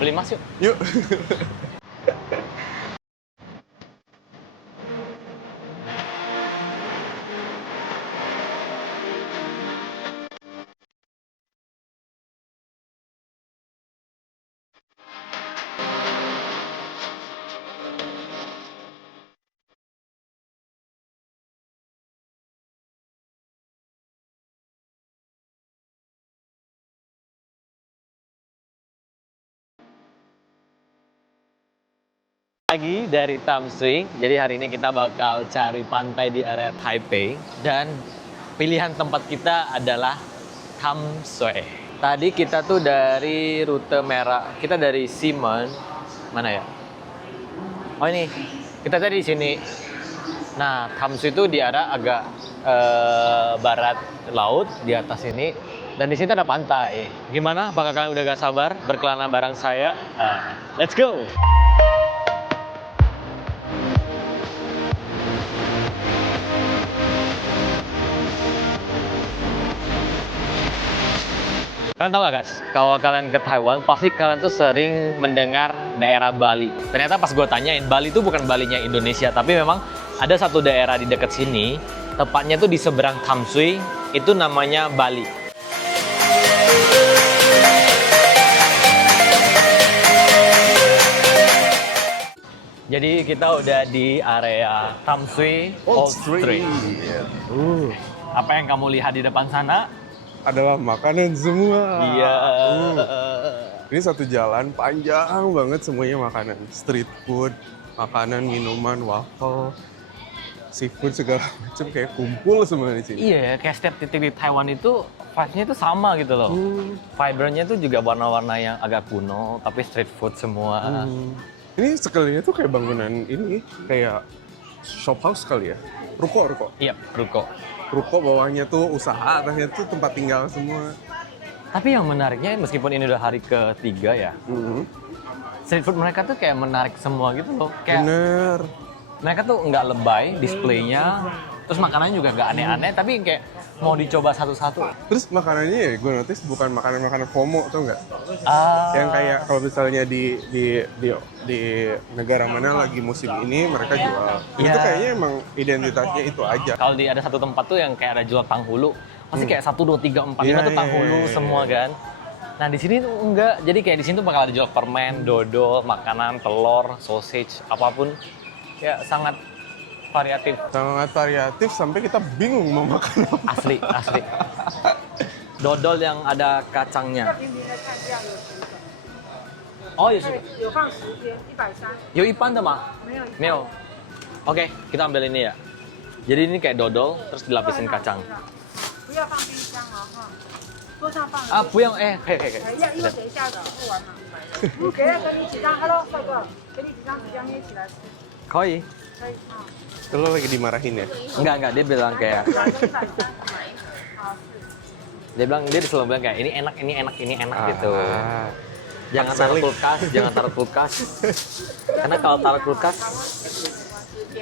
Beli Mas yuk. Yuk. Lagi dari Tamsui. Jadi hari ini kita bakal cari pantai di area Taipei dan pilihan tempat kita adalah Tamsui. Tadi kita tuh dari rute merah, kita dari Ximen. Mana ya? Oh ini, kita tadi di sini. Nah, Tamsui itu di arah agak barat laut di atas ini. Dan di sini ada pantai. Gimana? Apakah kalian udah gak sabar berkelana bareng saya? Let's go! Kalian tahu gak guys, kalau kalian ke Taiwan, pasti kalian tuh sering mendengar daerah Bali. Ternyata pas gue tanyain, Bali itu bukan Balinya Indonesia, tapi memang ada satu daerah di dekat sini, tepatnya tuh di seberang Tamsui, itu namanya Bali. Jadi kita udah di area Tamsui Old Street. Apa yang kamu lihat di depan sana? Adalah makanan semua. Iya. Ini satu jalan panjang banget, semuanya makanan. Street food, makanan, minuman, waffle, seafood segala macam kayak kumpul semua di sini. Iya, kayak setiap titik di Taiwan itu vibe-nya itu sama gitu loh. Fibernya tuh juga warna-warna yang agak kuno, tapi street food semua. Ini sekelilingnya tuh kayak bangunan ini, kayak shop house kali ya? Ruko. Iya, ruko. Ruko bawahnya tuh usaha, atasnya tuh tempat tinggal semua. Tapi yang menariknya, meskipun ini udah hari ketiga ya, street food mereka tuh kayak menarik semua gitu loh. Kayak Bener. mereka tuh nggak lebay displaynya, terus makanannya juga nggak aneh-aneh, tapi kayak mau dicoba satu-satu. Terus makanannya ya gue notice bukan makanan-makanan FOMO tuh nggak? Ah, Yang kayak kalau misalnya di negara mana lagi musim ini mereka jual. Iya. Itu kayaknya emang identitasnya itu aja. kalau di ada satu tempat tuh yang kayak ada jual tanghulu, pasti kayak 1, 2, 3, 4, 5 tuh tanghulu semua kan. Nah di sini tuh enggak, jadi kayak di sini tuh bakal ada jual permen, dodol, makanan, telur, sausage, apapun. Ya sangat variatif. Sangat variatif sampai kita bingung mau makan apa. Asli. Dodol yang ada kacangnya. Oh, iya. 有放10天，130。有一般的吗？没有。没有。Oke, kita ambil ini ya. Jadi ini kayak dodol, terus dilapisin kacang. 不要放冰箱哦，哈。桌上放。Ah, 不用，可以。要，因为等一下的不完嘛。给你几张，Hello，帅哥，给你几张纸浆捏起来吃。可以。可以啊。Lo lagi dimarahin ya? Enggak, dia bilang kayak, 130。好，dia selalu bilang kayak ini enak gitu. Jangan taruh kulkas. Karena kalau taruh kulkas,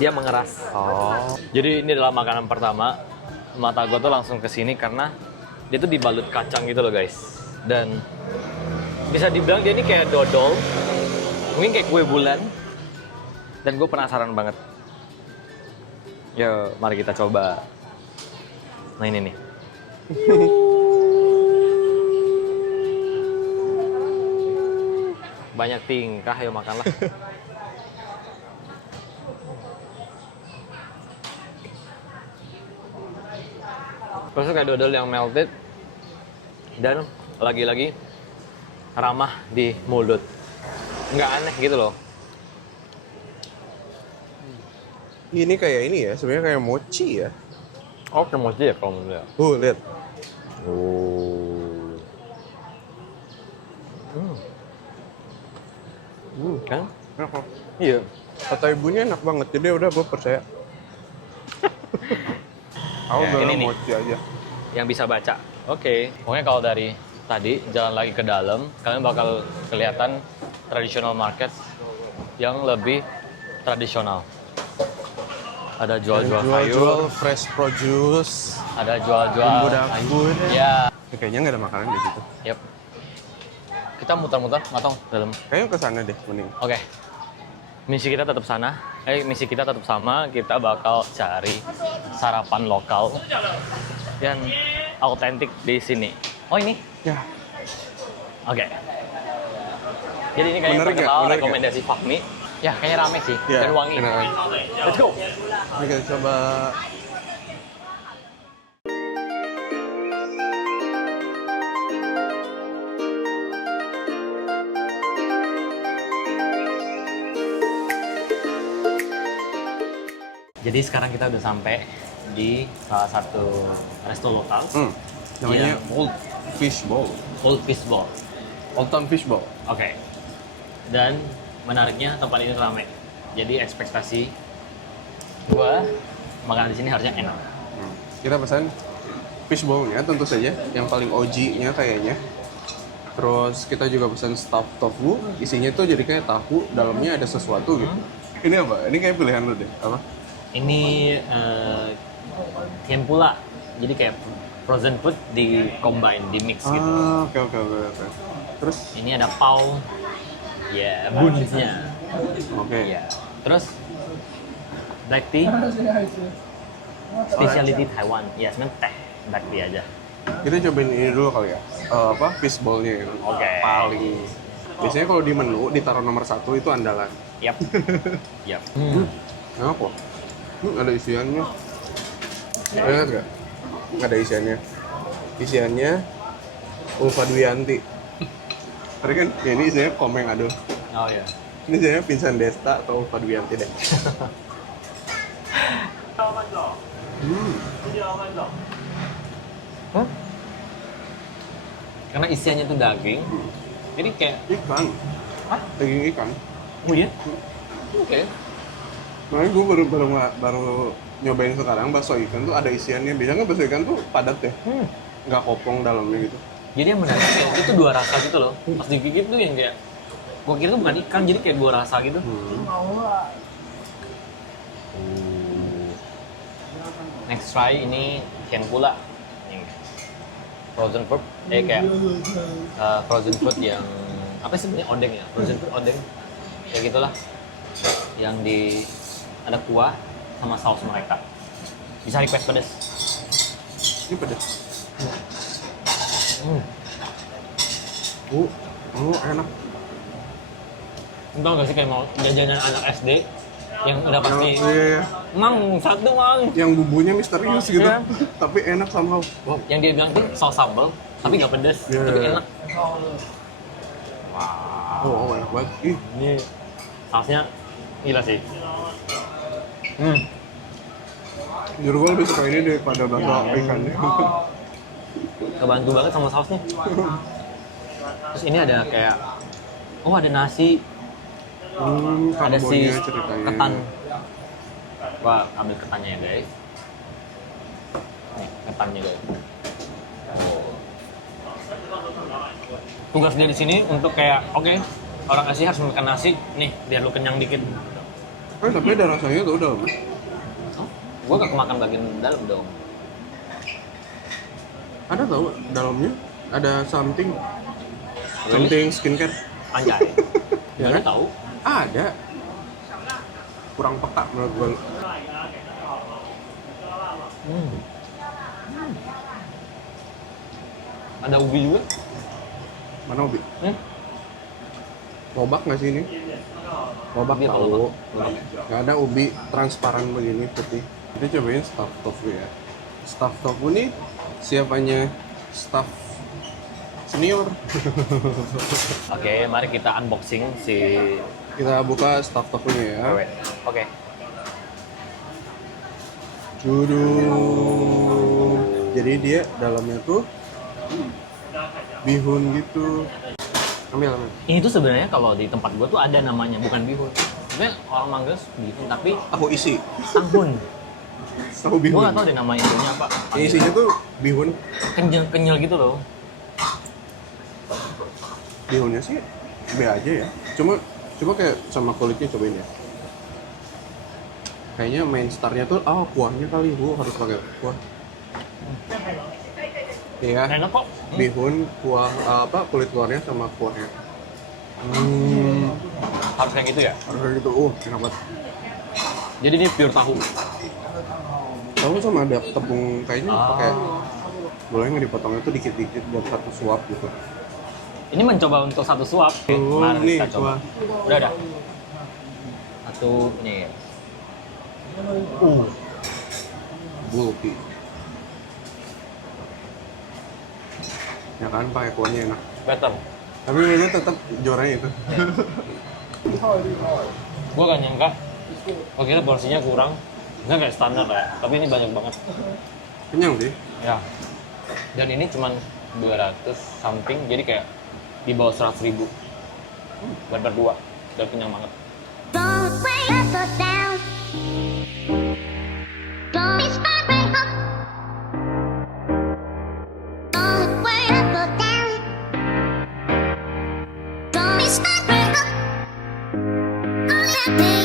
dia mengeras. Oh. Jadi ini adalah makanan pertama. Mata gue tuh langsung kesini karena dia tuh dibalut kacang gitu loh guys. Dan bisa dibilang dia ini kayak dodol, mungkin kayak kue bulan. Dan gue penasaran banget. Yo, mari kita coba. Nah ini nih. Banyak tingkah, ayo makanlah. Terus kayak dodol yang melted dan lagi-lagi ramah di mulut. Nggak aneh gitu loh. Ini kayak ini ya, sebenarnya kayak mochi ya. Oh, mochi ya kalau menurut saya. Lihat. Oh. Kan? Enak kok. Iya. Kata ibunya enak banget, jadi udah gue percaya. Aku Ya, bilang ini nih. mochi aja. Yang bisa baca. Oke. Pokoknya kalau dari tadi jalan lagi ke dalam, kalian bakal kelihatan traditional market yang lebih tradisional. Ada jual-jual sayur, Jual fresh produce, ada jual-jual bumbu dapur. Ya, Kayaknya nggak ada makanan di situ. yep. Kita kita muter-muter, matang dalam. Kayaknya ke sana deh, mending. Oke. Misi kita tetap sana. Misi kita tetap sama. Kita bakal cari sarapan lokal yang autentik di sini. Oh ini? Ya. Oke. Jadi ini kayaknya Menarik terkenal ya? rekomendasi Fahmi. Ya kayaknya rame sih Ya, dan wangi. enak. Let's go. Ini kita coba. Jadi sekarang kita udah sampai di salah satu resto lokal. Namanya Yang Old Fish Bowl. Old Fish Bowl. Old Town Fish Bowl. Oke. Dan menariknya tempat ini ramai. Jadi ekspektasi gua makan di sini harusnya enak. Kita pesan fish bowl-nya tentu saja, yang paling OG-nya kayaknya. Terus kita juga pesan stuffed tofu, isinya tuh jadi kayak tahu, dalamnya ada sesuatu gitu. Ini apa? Ini kayak pilihan lu deh. Apa? Ini tempura. Jadi kayak frozen food di combine, di mix gitu. Oke. Terus? Ini ada pau. Ya, bunsnya. Oke. Ya. Terus black tea. Specialty Taiwan. Ya, sebenarnya teh black tea aja. Kita cobain ini dulu kali ya. Apa? Fish bowl-nya. Oke. Paling. Biasanya kalau di menu ditaruh nomor 1 itu andalan. Yap. Yap. Kenapa? Ada isiannya. Enak nggak? Nggak ada isiannya. Isiannya Ulfa Dwiyanti. Tadi kan ya ini isinya Komeng Aduh. Oh ya. Ini isinya Vincent Desta atau Ulfa Dwiyanti deh. Karena isiannya tuh daging. Jadi kayak Ikan. Hah? Daging ikan. oh iya. Oke. Makanya gue baru nyobain sekarang bakso ikan tuh ada isiannya. Biasanya bakso ikan tuh padat ya. Nggak kopong dalamnya gitu. Jadi yang menarik itu dua rasa gitu loh. Pas digigit tuh yang kayak gua kira tuh bukan ikan, jadi kayak dua rasa gitu. Next try ini tempura. Yang frozen food, kayak frozen food yang apa sih sebenarnya odeng ya? Frozen food odeng, kayak gitulah. Yang di ada kuah sama saus mereka. Bisa request pedas. Ini pedas. Enak. Entah nggak sih kayak mau jajanan anak SD yang udah pasti Iya. mang satu mang Yang bumbunya misterius gitu. Iya. Tapi enak sama. Wow. yang dia bilang tuh saus sambal tapi nggak pedes Iya. tapi enak. Oh, enak banget. Ih, Ini sausnya gila sih. jujur gue lebih suka ini daripada bakso ikannya. Kebantu banget sama sausnya. Terus ini ada kayak ada nasi, ada si Karbonnya ceritanya. ketan. Wah, ambil ketannya ya guys. Nih, ketannya guys. Tugas dia di sini untuk kayak orang Asia harus makan nasi nih biar lu kenyang dikit. Tapi ada rasanya tuh udah. Gua gak kemakan bagian dalam dong. Ada tau dalamnya ada something skincare. Anjay. Ya Baru kan? tahu. Ada. Kurang peka menurut gue. Ada ubi juga. Mana ubi? Lobak nggak sih ini? Lobak Ubi apa tahu. lobak? Nggak ada ubi transparan begini putih. Kita cobain stuffed tofu ya. Stuffed tofu nih siapanya staff senior. Oke, mari kita unboxing si Kita buka stuffed tofunya ya. Oke. Jadi dia dalamnya tuh bihun gitu. Ambil. Ini tuh sebenarnya kalau di tempat gua tuh ada namanya, bukan bihun. Sebenarnya orang manggil bihun tapi Tahu isi. sanghun. Tahu bihun. Gua nggak tahu deh nama itunya apa. Ini isinya tuh bihun. Kenyal gitu loh. Bihunnya sih B aja ya. Coba kayak sama kulitnya cobain ya. Kayaknya main starnya tuh kuahnya kali. Gua harus pakai kuah. Iya. Enak kok. Bihun, kuah kulit luarnya sama kuahnya. Harus kayak gitu ya? Harus kayak gitu. Enak banget. Jadi ini pure tahu. Tahu sama ada tepung kayaknya pakai gulanya dipotongnya tuh dikit-dikit buat satu suap gitu. Ini mencoba untuk satu suap. Mari kita coba. Udah. Satu nih. Bulky. Ya kan pakai kuahnya enak. Better. Tapi ini tetap juaranya itu. Gue gak nyangka. Oh kira porsinya kurang. Nggak kayak standar ya. Tapi ini banyak banget. Kenyang sih. Ya. Dan ini cuman 200 something. Jadi kayak di bawah 100.000. Buat berdua. Udah kenyang banget. Don't wait so down. Don't be sorry. Don't wait so down. Don't be sorry.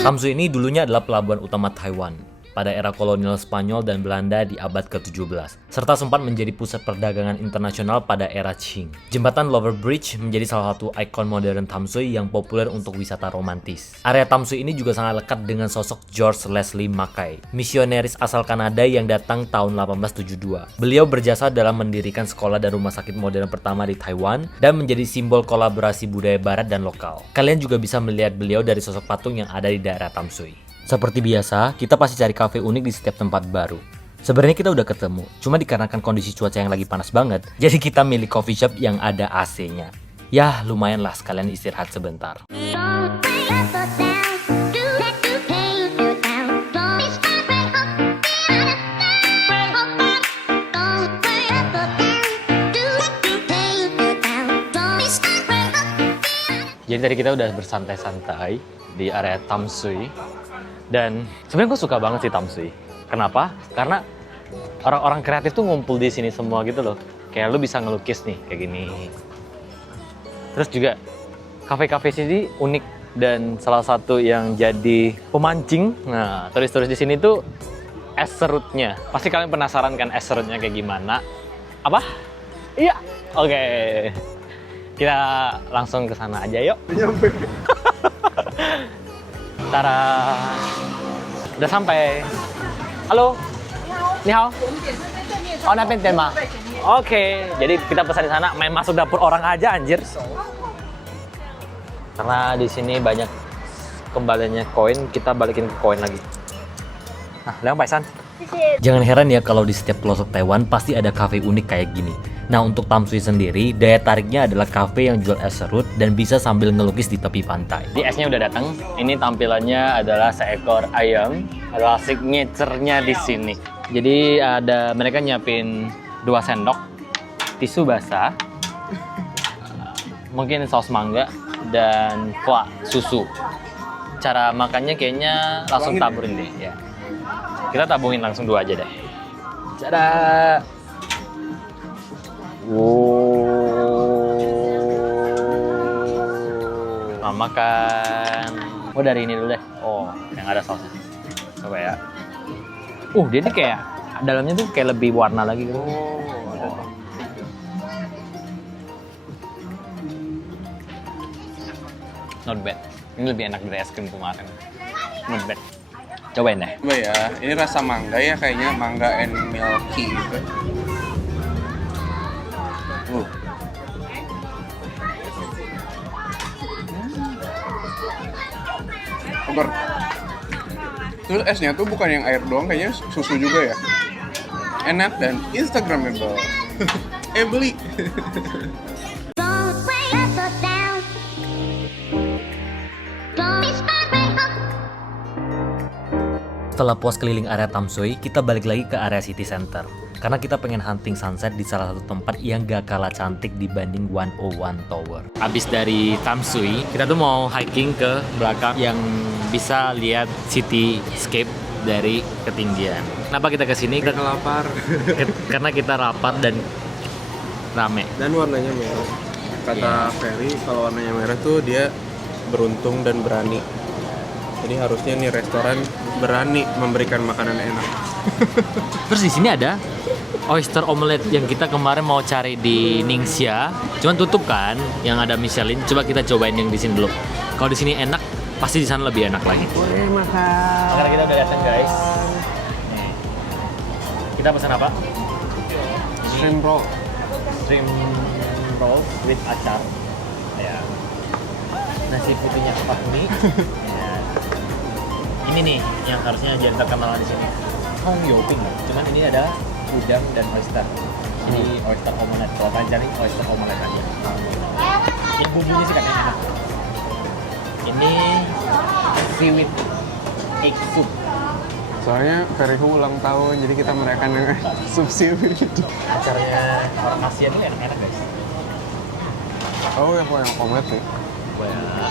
Tamsui ini dulunya adalah pelabuhan utama Taiwan pada era kolonial Spanyol dan Belanda di abad ke-17, serta sempat menjadi pusat perdagangan internasional pada era Qing. Jembatan Lower Bridge menjadi salah satu ikon modern Tamsui yang populer untuk wisata romantis. Area Tamsui ini juga sangat lekat dengan sosok George Leslie Mackay, misionaris asal Kanada yang datang tahun 1872. Beliau berjasa dalam mendirikan sekolah dan rumah sakit modern pertama di Taiwan dan menjadi simbol kolaborasi budaya barat dan lokal. Kalian juga bisa melihat beliau dari sosok patung yang ada di daerah Tamsui. Seperti biasa, kita pasti cari kafe unik di setiap tempat baru. Sebenarnya kita udah ketemu, cuma dikarenakan kondisi cuaca yang lagi panas banget, jadi kita milih coffee shop yang ada AC-nya. Yah, lumayan lah sekalian istirahat sebentar. Don't wait so down. Do let you pain you down. Don't be sorry. Don't wait so down. Do let you pain you down. Don't be sorry. Jadi tadi kita udah bersantai-santai di area Tamsui. Dan sebenarnya gue suka banget sih Tamsui. Kenapa? Karena orang-orang kreatif tuh ngumpul di sini semua gitu loh. Kayak lu bisa ngelukis nih, kayak gini. Terus juga kafe-kafe sini unik dan salah satu yang jadi pemancing. Nah, turis-turis di sini tuh es serutnya. Pasti kalian penasaran kan es serutnya kayak gimana? Apa? Iya. Oke. Kita langsung ke sana aja yuk. Nyampe. Tara. Udah sampai. Halo. Ni hao. Oh, na penten ma. Oke, jadi kita pesan di sana, main masuk dapur orang aja anjir. Karena di sini banyak kembaliannya koin, kita balikin ke koin lagi. Nah, Leong Paisan. Jangan heran ya kalau di setiap pelosok Taiwan pasti ada kafe unik kayak gini. Nah, untuk Tamsui sendiri, daya tariknya adalah kafe yang jual es serut dan bisa sambil ngelukis di tepi pantai. Di esnya udah datang. Ini tampilannya adalah seekor ayam, adalah signature-nya di sini. Jadi ada mereka nyiapin 2 sendok tisu basah, mungkin saus mangga dan kuah susu. Cara makannya kayaknya langsung taburin deh ya. Kita tabungin langsung 2 aja deh. Cara wow. Makan. Oh, dari ini dulu deh. Oh, yang ada sausnya. Coba ya. Dia ini kayak dalamnya tuh kayak lebih warna lagi gitu. Not bad. Ini lebih enak dari es krim kemarin. Not bad. Cobain deh. Coba ya, ini rasa mangga ya kayaknya, mangga and milky gitu. Super. Terus esnya tuh bukan yang air doang, kayaknya susu juga ya. Enak dan instagramable. Beli. Don't wait so down. Don't be sorry. Setelah puas keliling area Tamsui, kita balik lagi ke area city center. Karena kita pengen hunting sunset di salah satu tempat yang gak kalah cantik dibanding 101 Tower. Abis dari Tamsui, kita tuh mau hiking ke belakang yang bisa lihat cityscape dari ketinggian. Kenapa kita kesini? Kita lapar. Karena kita lapar dan rame. Dan warnanya merah. Kata Ferry, kalau warnanya merah tuh dia beruntung dan berani. Jadi harusnya nih restoran berani memberikan makanan enak. Terus di sini ada oyster omelet yang kita kemarin mau cari di Ningxia, cuman tutup kan, yang ada Michelin. Coba kita cobain yang di sini dulu. Kalau di sini enak, pasti di sana lebih enak lagi. Boleh makan. Makanan kita udah datang guys. Nih. Kita pesan apa? Shrimp roll. Shrimp roll with acar. Ya. Nasi putihnya mie. Ya. Ini nih yang harusnya jadi terkenal di sini. Hong Yoping. Cuman ini ada udang dan oyster. Ini oyster omelet. Kalau kalian cari oyster omelet aja. Ini bumbunya sih katanya enak. Ini seaweed egg soup. Soalnya Verihu ulang tahun, jadi kita merayakan dengan sup seaweed. Acaranya orang Asia tuh enak-enak guys. Oh ya, yang omelet nih. Ya.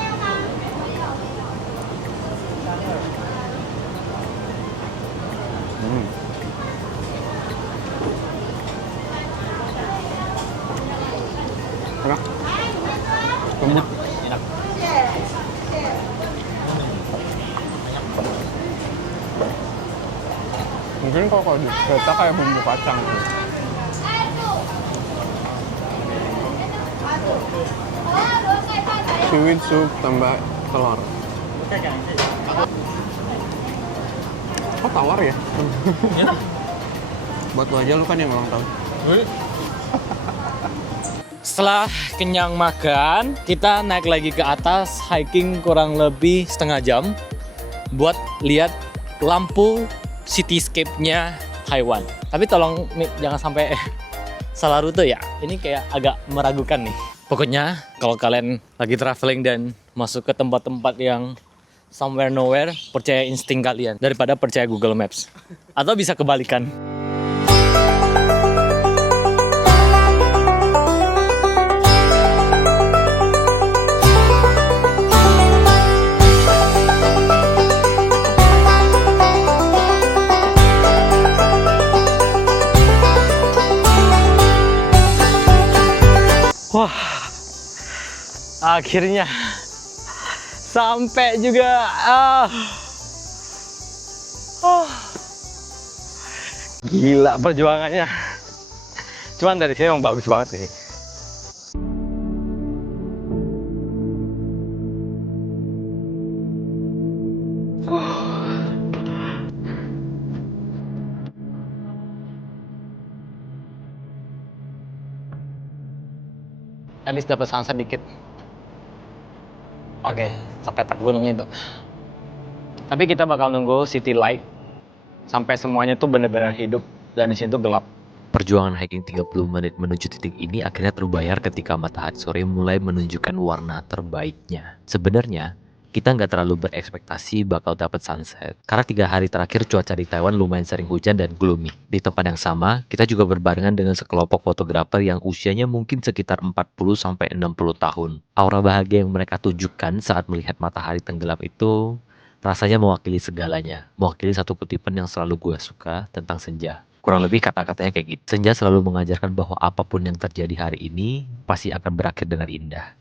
Enak. Enak. Enak. Mungkin kalau di kereta kayak bumbu kacang. Seaweed soup tambah telur. Kok tawar ya? Buat lo aja, lu kan yang ulang tahun. Setelah kenyang makan, kita naik lagi ke atas, hiking kurang lebih setengah jam buat lihat lampu cityscape-nya Taiwan. Tapi tolong jangan sampai salah rute ya. Ini kayak agak meragukan nih. Pokoknya kalau kalian lagi traveling dan masuk ke tempat-tempat yang somewhere nowhere, percaya insting kalian daripada percaya Google Maps. Atau bisa kebalikan. Wah, akhirnya sampai juga. Gila perjuangannya. Cuman dari sini emang bagus banget nih. At least dapat sunset dikit. Oke, sampai tak gunungnya itu. Tapi kita bakal nunggu city light sampai semuanya tuh benar-benar hidup dan di sini tuh gelap. Perjuangan hiking 30 menit menuju titik ini akhirnya terbayar ketika matahari sore mulai menunjukkan warna terbaiknya. Sebenarnya kita nggak terlalu berekspektasi bakal dapat sunset. Karena 3 hari terakhir cuaca di Taiwan lumayan sering hujan dan gloomy. Di tempat yang sama, kita juga berbarengan dengan sekelompok fotografer yang usianya mungkin sekitar 40-60 tahun. Aura bahagia yang mereka tunjukkan saat melihat matahari tenggelam itu rasanya mewakili segalanya. Mewakili satu kutipan yang selalu gue suka tentang senja. Kurang lebih kata-katanya kayak gitu. Senja selalu mengajarkan bahwa apapun yang terjadi hari ini pasti akan berakhir dengan indah.